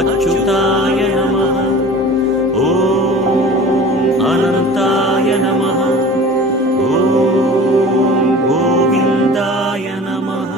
अच्युताय नमः। ॐ अनन्ताय नमः। ॐ गोविन्दाय नमः।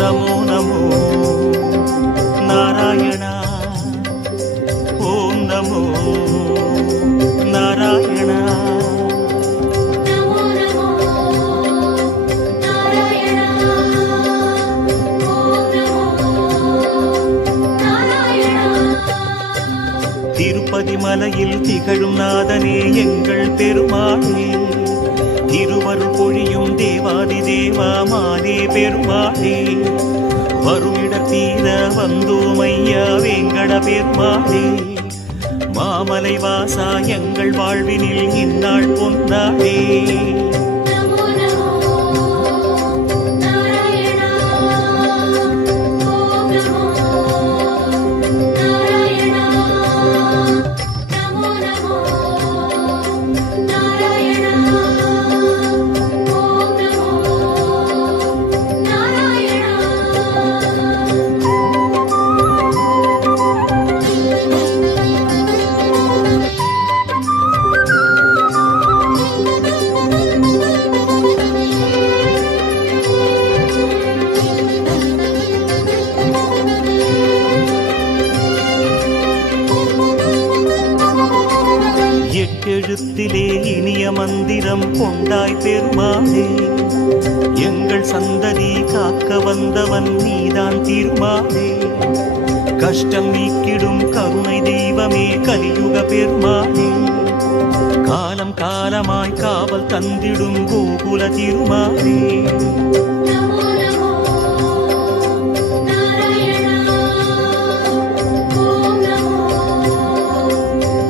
नमो नमो नारायण। ॐ नमो नारायण। नमो नमो नारायण। ॐ नमो नारायण। திருப்பதி மலையில் திகழும் நாதனே எங்கள் பெருமாளே, திருவருள் பொழியும் தேவாதி தேவாமானே பெருமாளே, வருமிடர் தீர வந்தோமையா வேங்கட பெருமாளே, மாமலை வாசா எங்கள் வாழ்வினில் இந்நாள் பொன்னாளே. नमो नमो नारायण। ॐ नमो नारायण। नमो नमो नारायण। ॐ नमो नारायण। எட்டெழுத்திலே இனிய மந்திரம் கொண்டாய் பெருமாளே, எங்கள் சந்ததி காக்க வந்தவன் நீதான் திருமாலே, கஷ்டம் நீக்கிடும் கருணை தெய்வமே கலியுக பெருமாளே, காலம் காலமாய் காவல் தந்திடும் கோகுல திருமாலே. नमो नमो नारायण। ॐ नमो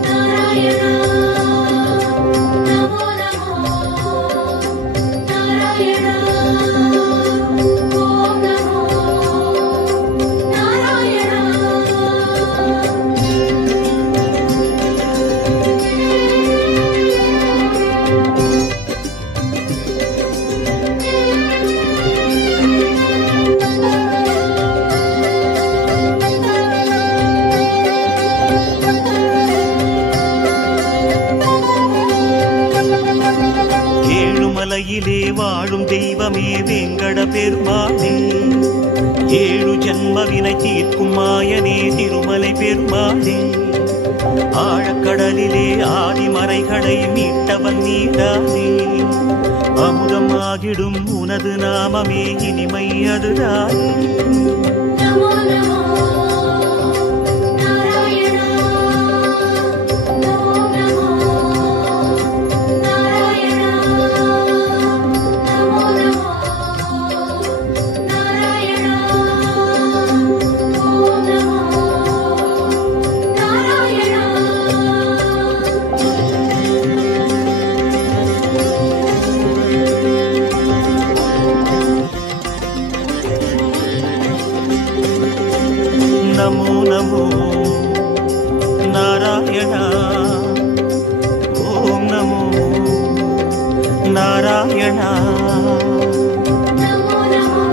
नारायण। नमो नमो नारायण। ॐ नमो नारायण। ஏழுமலையிலே வாழும் தெய்வமே வேங்கட பெருமாளே, ஏழு ஜன்மவினை தீர்க்கும் மாயனே திருமலை பெருமாளே, ஆழக்கடலிலே ஆதிமறைகளை மீட்டவன் நீதானே, அமுதமாகிடும் உனது நாமமே இனிமை அதுதானே. नमो नमो नारायण। ॐ नमो नारायण। नमो नमो नारायण। ॐ नमो नारायण। नमो नमो नारायण। ॐ नमो नारायण। नमो नमो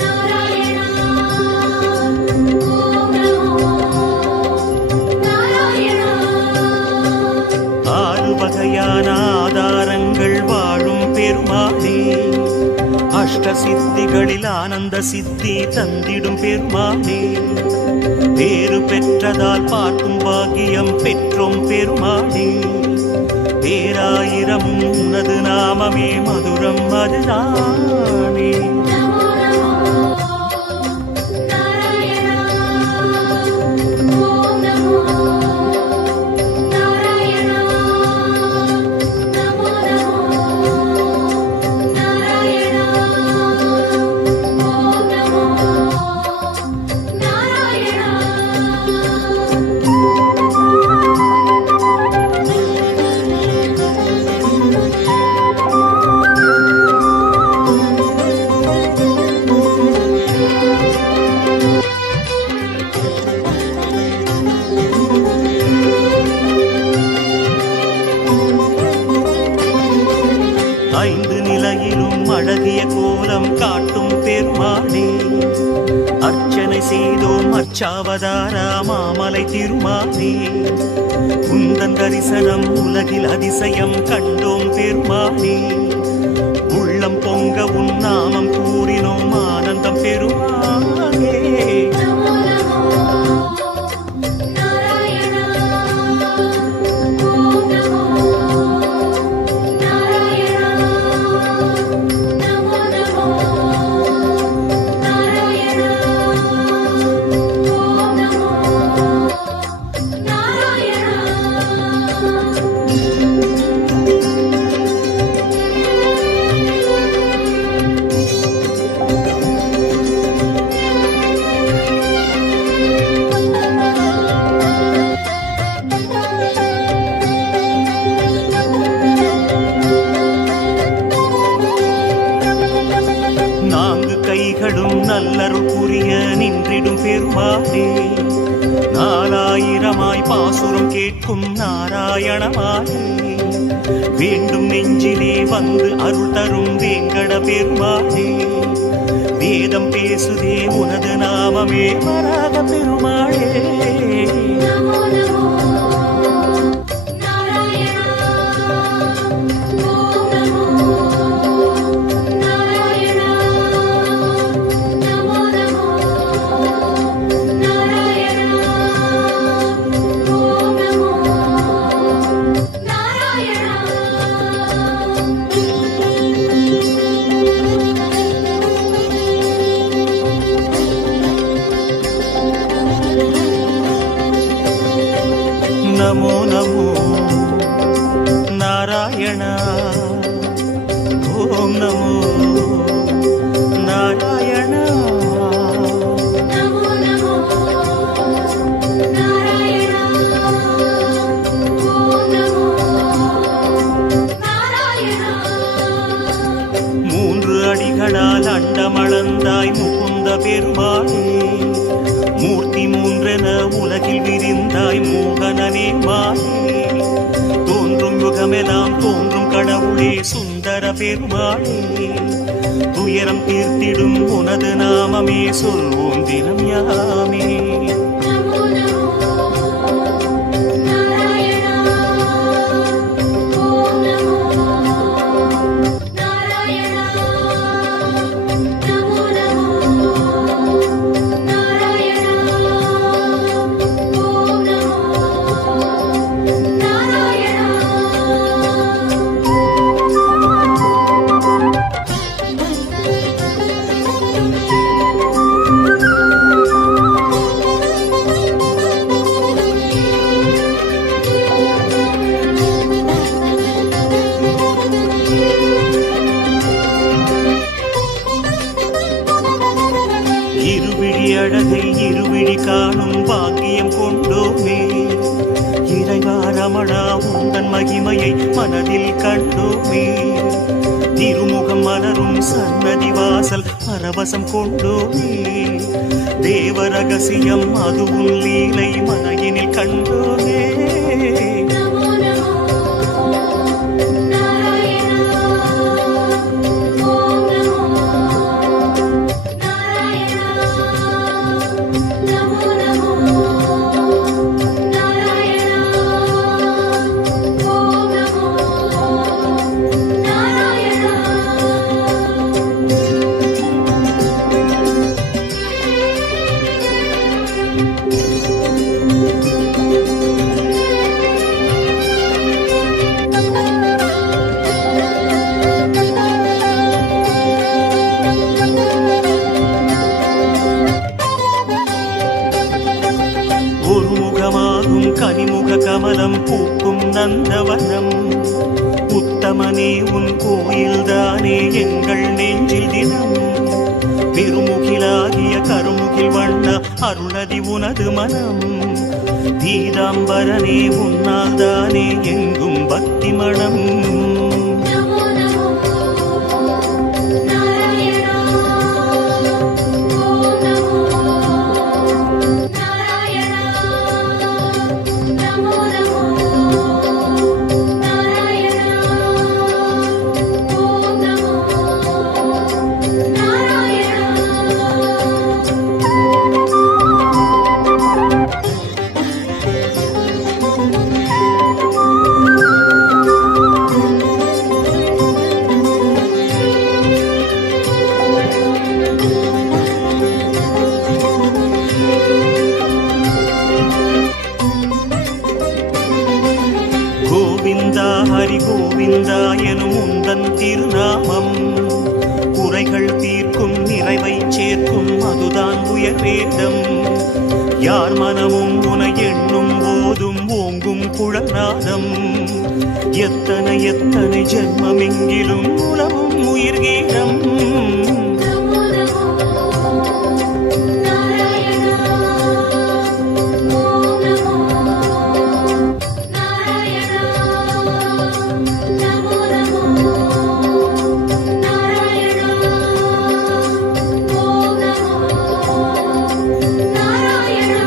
नारायण। ॐ नमो नारायण। ஆறு வகையான ஆதாரங்கள் வாழும் பெருமாளே, அஷ்ட சித்திகளில் ஆனந்த சித்தி தந்திடும் பெருமாளே, பேறு பெற்றதால் பார்க்கும் பாக்கியம் பெற்றோம் பெருமாளே, பேராயிரம் உனது நாமமே மதுரம் அதுதானே. नमो नमो नारायण। ॐ नमो नारायण। नमो नमो नारायण। ॐ नमो नारायण। ஐந்து நிலையிலும் அழகிய கோலம் காட்டும் பெருமாளே அர்ச்சனை செய்தோம் அர்ச்சாவதாரா மாமலை திருமாலே குந்தன் தரிசனம் உலகில் அதிசயம் கண்டோம் பெருமாளே உள்ளம் பொங்க உன் நாமம் கூறினோம் ஆனந்தம் பெருமாளே நமோ நமோ நாராயணா ஓம் நமோ நாராயணா நமோ நமோ நாராயணா ஓம் நமோ நாராயணா நான்கு கைகளும் நல்லருள் புரிய நின்றிடும் பெருமாளே நாலாயிரமாய் பாசுரம் கேட்கும் நாராயணமாலே வேண்டும் நெஞ்சிலே வந்து அருள் தரும் வேங்கட பெருமாளே வேதம் பேசுதே உனது நாமமே வராக பெருமாளே நமோ நமோ நாராயணா ஓம் நமோ நாராயணா நமோ நமோ நாராயணா ஓம் நமோ நாராயணா நமோ நமோ நாராயண ஓம் நமோ நாராயண நமோ நமோ நாராயணா ஓம் நமோ நாராயணா மூன்று அடிகளால் அண்டமளந்தாய் முகுந்த பெருமாளே மூர்த்தி மூன்றென உலகில் விரிந்தாய் மோகனனே மாலே தோன்றும் யுகமெல்லாம் தோன்றும் கடவுளே சுந்தர பெருமாளே துயரம் தீர்த்திடும் உனது நாமமே சொல்வோம் தினம் யாமே நமோ நமோ நாராயணா ஓம் நமோ நாராயணா நமோ நமோ நாராயணா ஓம் நமோ நாராயணா இருவிழி அழகை இருவிழி காணும் பாக்கியம் கொண்டோமே இறைவா ரமணா உந்தன் மகிமையை மனதில் கண்டோமே திருமுகம் மலரும் சன்னதி வாசல் பரவசம் கொண்டோமே தேவ ரகசியம் அதுவும் லீலை மனையினில் கண்டோமே நமோ நமோ நாராயணா ஓம் நமோ நாராயணா நமோ நமோ நாராயணா ஓம் நமோ நாராயணா ஒரு முகமாகும் கனிமுக கமலம் பூக்கும் நந்தவனம் உத்தமனே உன் கோயில்தானே எங்கள் நெஞ்சில் தினம் பெருமுகிலாகிய கருமுகில் வண்ண அருளதி உனது மனம் பீதாம்பரனே உன்னால் தானே எங்கும் பக்தி மணம் நமோ நமோ நாராயணா ஓம் நமோ நாராயணா நமோ நமோ நாராயணா ஓம் யார் மனமும் உனை எண்ணும் போதும் ஓங்கும் குழல்நாதம் எத்தனை எத்தனை ஜென்மமெங்கிலும் உலவும் உயிர் கீதம் நமோ நமோ நாராயணா ஓம் நமோ நாராயணா நமோ நமோ நாராயணா ஓம் நமோ நாராயணா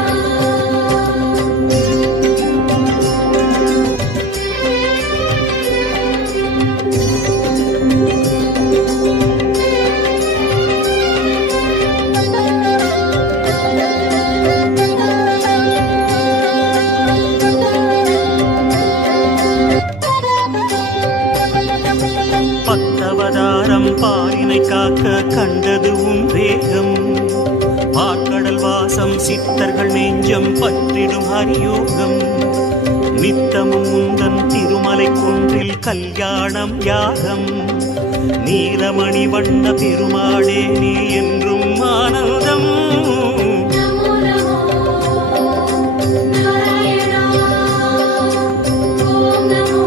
பத்தவதாரம் பாரினை காக்க கண்டது உன் வேகம் பார்க்கடல் வாசம் சித்தர்கள் நெஞ்சம் பற்றிடும் ஹரியோகம் நித்தமும் உந்தன் திருமலை குன்றில் கல்யாணம் யாகம் நீலமணி வண்ண பெருமாளே நீ என்றும் ஆனந்தம் நமோ நமோ நாராயணா ஓம் நமோ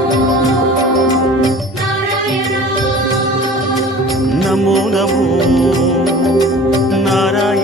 நாராயணா நமோ நமோ நாராயண